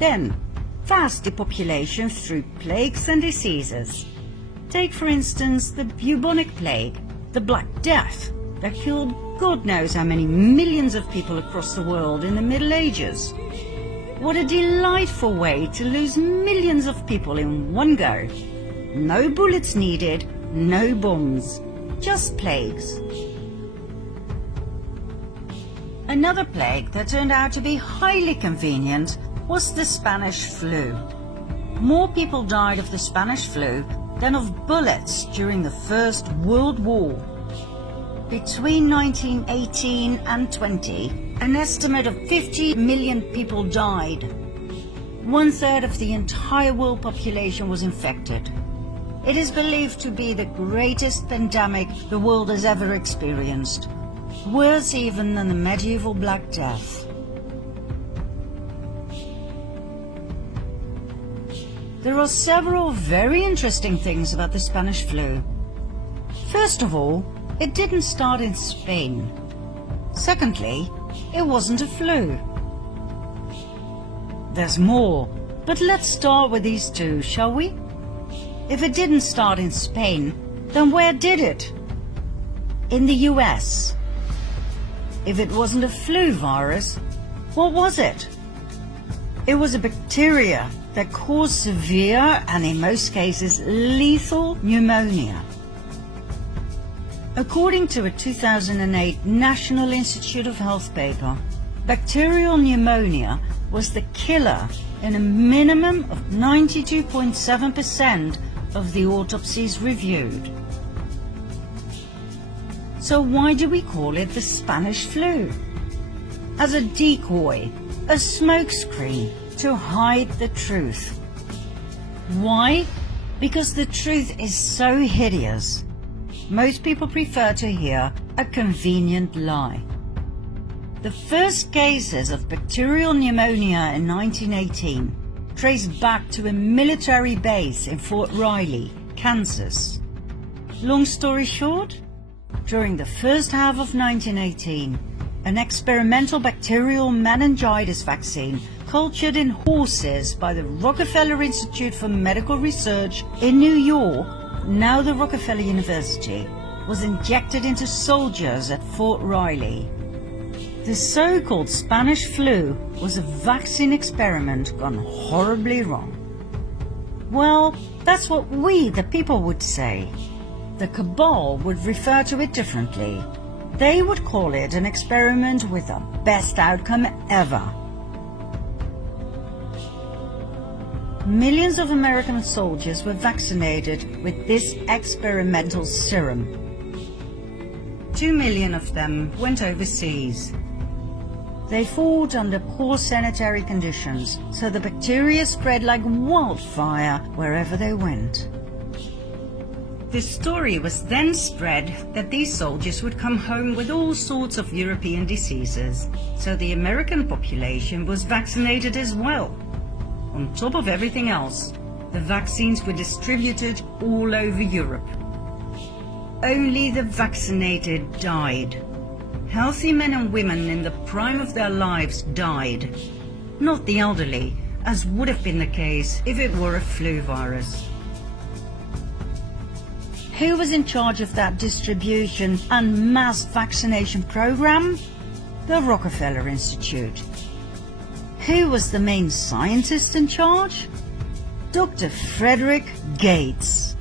Then, vast depopulation through plagues and diseases. Take for instance the bubonic plague, the Black Death, that killed God knows how many millions of people across the world in the Middle Ages. What a delightful way to lose millions of people in one go. No bullets needed, no bombs, just plagues. Another plague that turned out to be highly convenient was the Spanish flu. More people died of the Spanish flu than of bullets during the First World War. Between 1918 and 20, an estimate of 50 million people died. 1/3 of the entire world population was infected. It is believed to be the greatest pandemic the world has ever experienced, worse even than the medieval Black Death. There are several very interesting things about the Spanish flu. First of all, it didn't start in Spain. Secondly, it wasn't a flu. There's more, but let's start with these two, shall we? If it didn't start in Spain, then where did it? In the US. If it wasn't a flu virus, what was it? It was a bacteria that caused severe and in most cases lethal pneumonia. According to a 2008 National Institute of Health paper, bacterial pneumonia was the killer in a minimum of 92.7% of the autopsies reviewed. So why do we call it the Spanish flu? As a decoy, a smokescreen to hide the truth. Why? Because the truth is so hideous. Most people prefer to hear a convenient lie. The first cases of bacterial pneumonia in 1918 traced back to a military base in Fort Riley, Kansas. Long story short, during the first half of 1918, an experimental bacterial meningitis vaccine cultured in horses by the Rockefeller Institute for Medical Research in New York, now the Rockefeller University, was injected into soldiers at Fort Riley. The so-called Spanish flu was a vaccine experiment gone horribly wrong. Well, that's what we, the people, would say. The cabal would refer to it differently. They would call it an experiment with the best outcome ever. Millions of American soldiers were vaccinated with this experimental serum. 2 million of them went overseas. They fought under poor sanitary conditions, so the bacteria spread like wildfire wherever they went. The story was then spread that these soldiers would come home with all sorts of European diseases, so the American population was vaccinated as well. On top of everything else, the vaccines were distributed all over Europe. Only the vaccinated died. Healthy men and women in the prime of their lives died, not the elderly, as would have been the case if it were a flu virus. Who was in charge of that distribution and mass vaccination program? The Rockefeller Institute. Who was the main scientist in charge? Dr. Frederick Gates.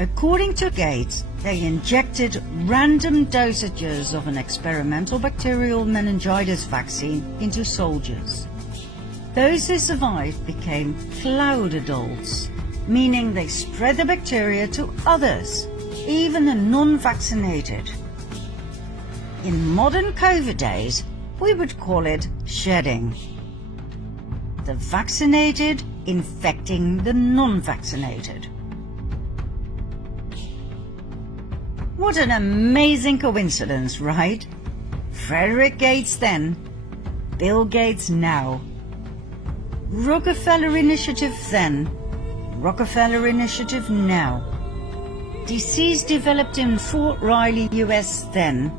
According to Gates, they injected random dosages of an experimental bacterial meningitis vaccine into soldiers. Those who survived became cloud adults, meaning they spread the bacteria to others, even the non-vaccinated. In modern COVID days, we would call it shedding. The vaccinated infecting the non-vaccinated. What an amazing coincidence, right? Frederick Gates then, Bill Gates now. Rockefeller Initiative then, Rockefeller Initiative now. Disease developed in Fort Riley, US then.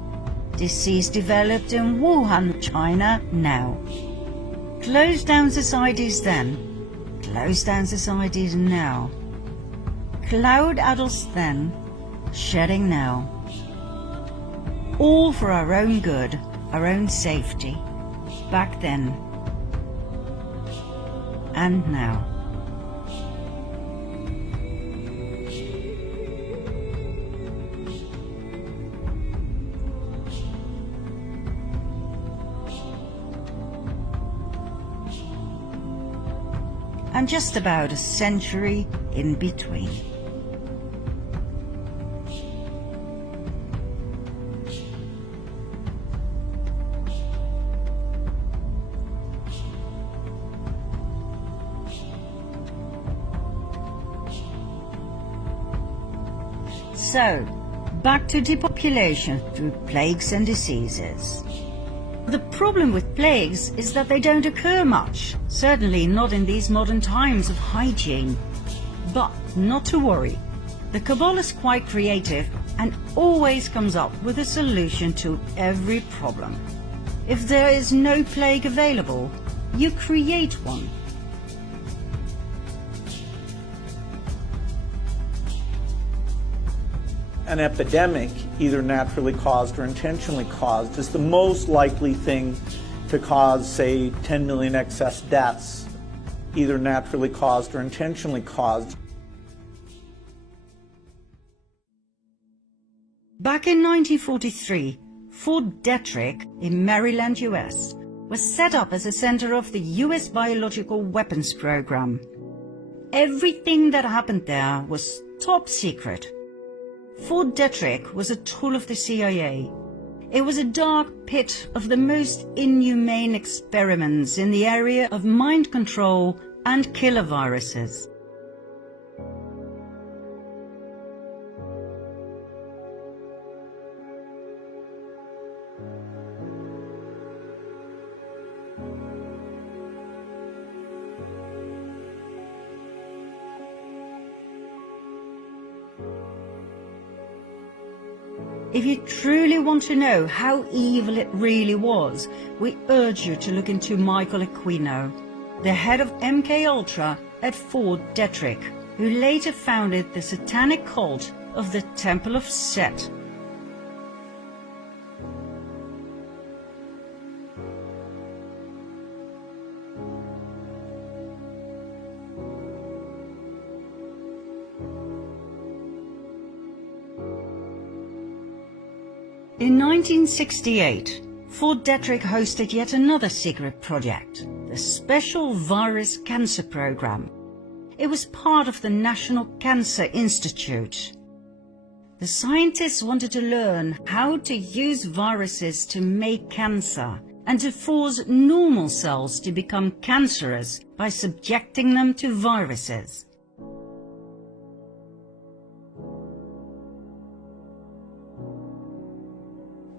Disease developed in Wuhan, China now. Close down societies then, close down societies now. Cloud adults then, shedding now. All for our own good, our own safety, back then and now. And just about a century in between. So, back to depopulation through plagues and diseases. The problem with plagues is that they don't occur much, certainly not in these modern times of hygiene. But not to worry, the Cabal is quite creative and always comes up with a solution to every problem. If there is no plague available, you create one. An epidemic, either naturally caused or intentionally caused, is the most likely thing to cause, say, 10 million excess deaths, either naturally caused or intentionally caused. Back in 1943, Fort Detrick in Maryland, US, was set up as a center of the US biological weapons program. Everything that happened there was top secret. Fort Detrick was a tool of the CIA. It was a dark pit of the most inhumane experiments in the area of mind control and killer viruses. If you truly want to know how evil it really was, we urge you to look into Michael Aquino, the head of MKUltra at Fort Detrick, who later founded the satanic cult of the Temple of Set. In 1968, Fort Detrick hosted yet another secret project, the Special Virus Cancer Program. It was part of the National Cancer Institute. The scientists wanted to learn how to use viruses to make cancer and to force normal cells to become cancerous by subjecting them to viruses.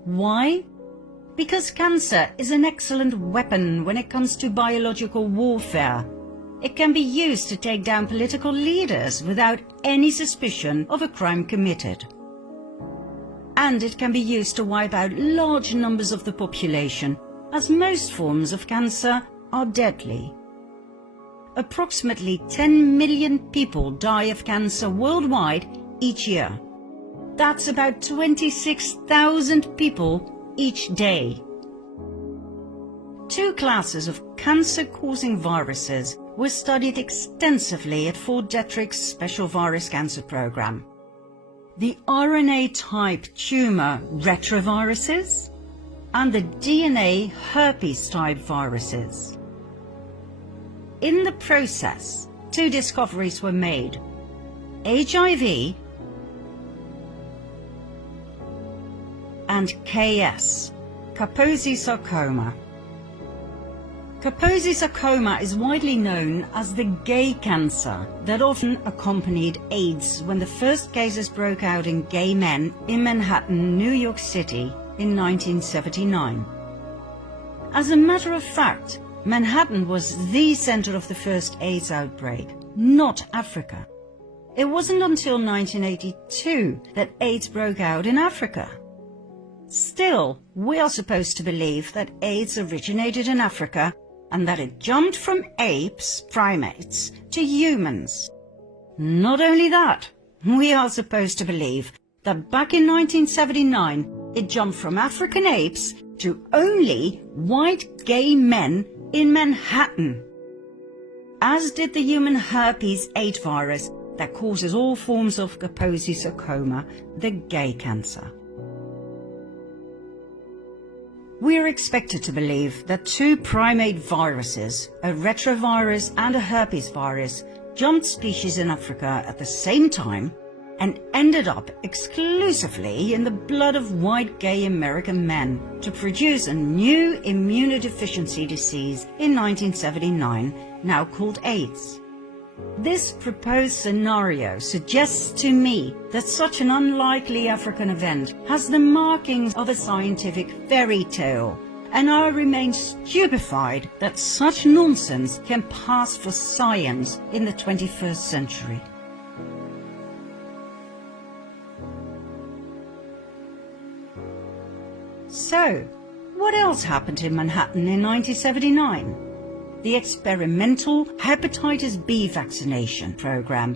Why? Because cancer is an excellent weapon when it comes to biological warfare. It can be used to take down political leaders without any suspicion of a crime committed. And it can be used to wipe out large numbers of the population, as most forms of cancer are deadly. Approximately 10 million people die of cancer worldwide each year. That's about 26,000 people each day. Two classes of cancer-causing viruses were studied extensively at Fort Detrick's Special Virus Cancer Program. The RNA-type tumor retroviruses and the DNA herpes-type viruses. In the process, two discoveries were made: HIV and KS, Kaposi sarcoma. Kaposi sarcoma is widely known as the gay cancer that often accompanied AIDS when the first cases broke out in gay men in Manhattan, New York City in 1979. As a matter of fact, Manhattan was the center of the first AIDS outbreak, not Africa. It wasn't until 1982 that AIDS broke out in Africa. Still, we are supposed to believe that AIDS originated in Africa and that it jumped from apes, primates, to humans. Not only that, we are supposed to believe that back in 1979, it jumped from African apes to only white gay men in Manhattan, as did the human herpes 8 virus that causes all forms of Kaposi sarcoma, the gay cancer. We are expected to believe that 2 primate viruses, a retrovirus and a herpes virus, jumped species in Africa at the same time and ended up exclusively in the blood of white gay American men to produce a new immunodeficiency disease in 1979, now called AIDS. This proposed scenario suggests to me that such an unlikely African event has the markings of a scientific fairy tale, and I remain stupefied that such nonsense can pass for science in the 21st century. So, what else happened in Manhattan in 1979? The experimental hepatitis B vaccination program.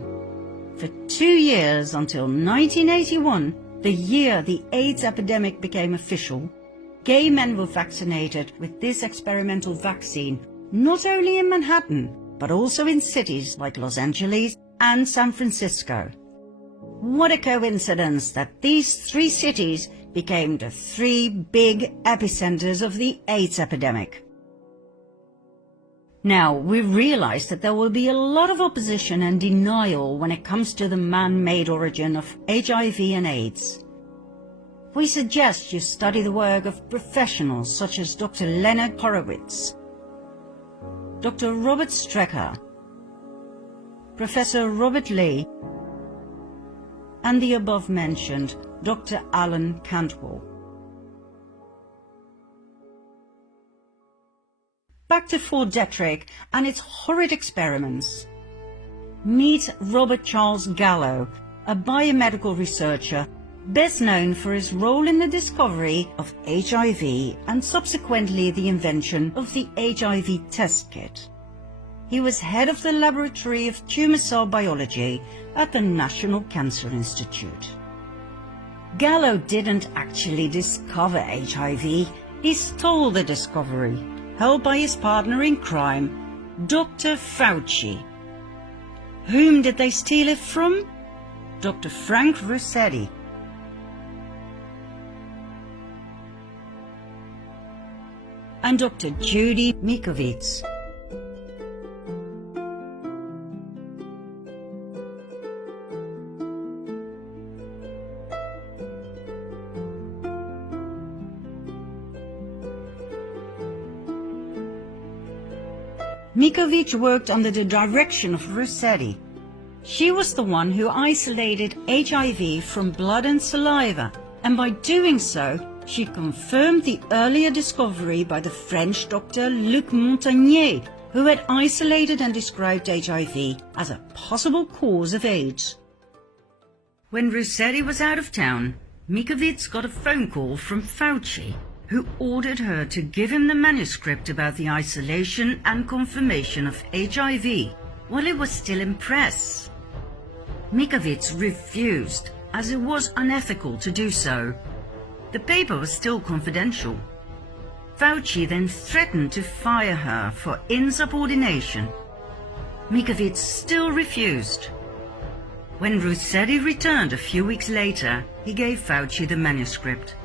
For 2 years until 1981, the year the AIDS epidemic became official, gay men were vaccinated with this experimental vaccine not only in Manhattan, but also in cities like Los Angeles and San Francisco. What a coincidence that these 3 cities became the 3 big epicenters of the AIDS epidemic. Now, we realize that there will be a lot of opposition and denial when it comes to the man-made origin of HIV and AIDS. We suggest you study the work of professionals such as Dr. Leonard Horowitz, Dr. Robert Strecker, Professor Robert Lee, and the above-mentioned Dr. Alan Cantwell. Back to Fort Detrick and its horrid experiments. Meet Robert Charles Gallo, a biomedical researcher best known for his role in the discovery of HIV and subsequently the invention of the HIV test kit. He was head of the Laboratory of Tumor Cell Biology at the National Cancer Institute. Gallo didn't actually discover HIV, he stole the discovery, held by his partner in crime, Dr. Fauci. Whom did they steal it from? Dr. Frank Ruscetti. And Dr. Judy Mikovits. Mikovits worked under the direction of Ruscetti. She was the one who isolated HIV from blood and saliva, and by doing so, she confirmed the earlier discovery by the French doctor Luc Montagnier, who had isolated and described HIV as a possible cause of AIDS. When Ruscetti was out of town, Mikovits got a phone call from Fauci, who ordered her to give him the manuscript about the isolation and confirmation of HIV while it was still in press. Mikovits refused, as it was unethical to do so. The paper was still confidential. Fauci then threatened to fire her for insubordination. Mikovits still refused. When Ruscetti returned a few weeks later, he gave Fauci the manuscript.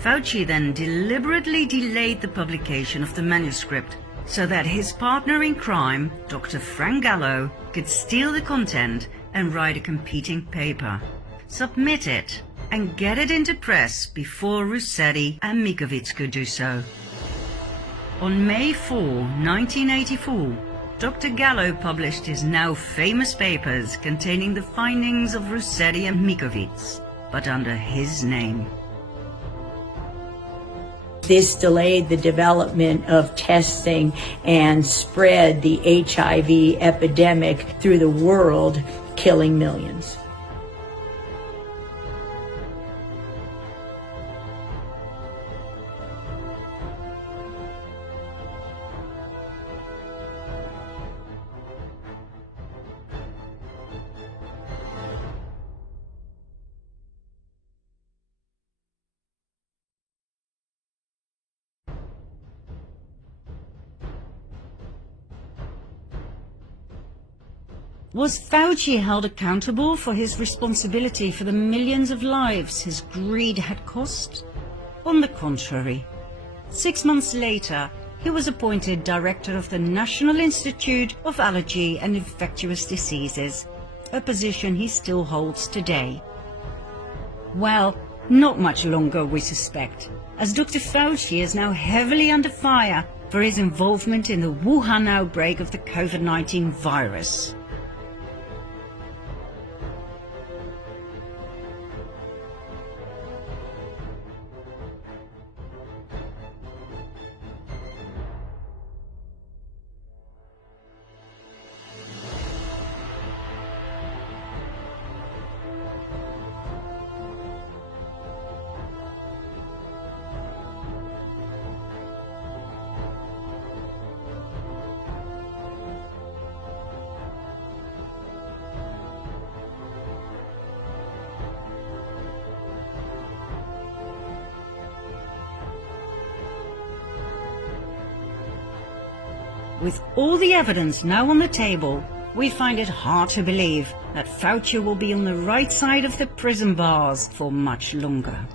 Fauci then deliberately delayed the publication of the manuscript so that his partner in crime, Dr. Frank Gallo, could steal the content and write a competing paper, submit it, and get it into press before Ruscetti and Mikovits could do so. On May 4, 1984, Dr. Gallo published his now famous papers containing the findings of Ruscetti and Mikovits, but under his name. This delayed the development of testing and spread the HIV epidemic through the world, killing millions. Was Fauci held accountable for his responsibility for the millions of lives his greed had cost? On the contrary. 6 months later, he was appointed director of the National Institute of Allergy and Infectious Diseases, a position he still holds today. Well, not much longer, we suspect, as Dr. Fauci is now heavily under fire for his involvement in the Wuhan outbreak of the COVID-19 virus. With all the evidence now on the table, we find it hard to believe that Fauci will be on the right side of the prison bars for much longer.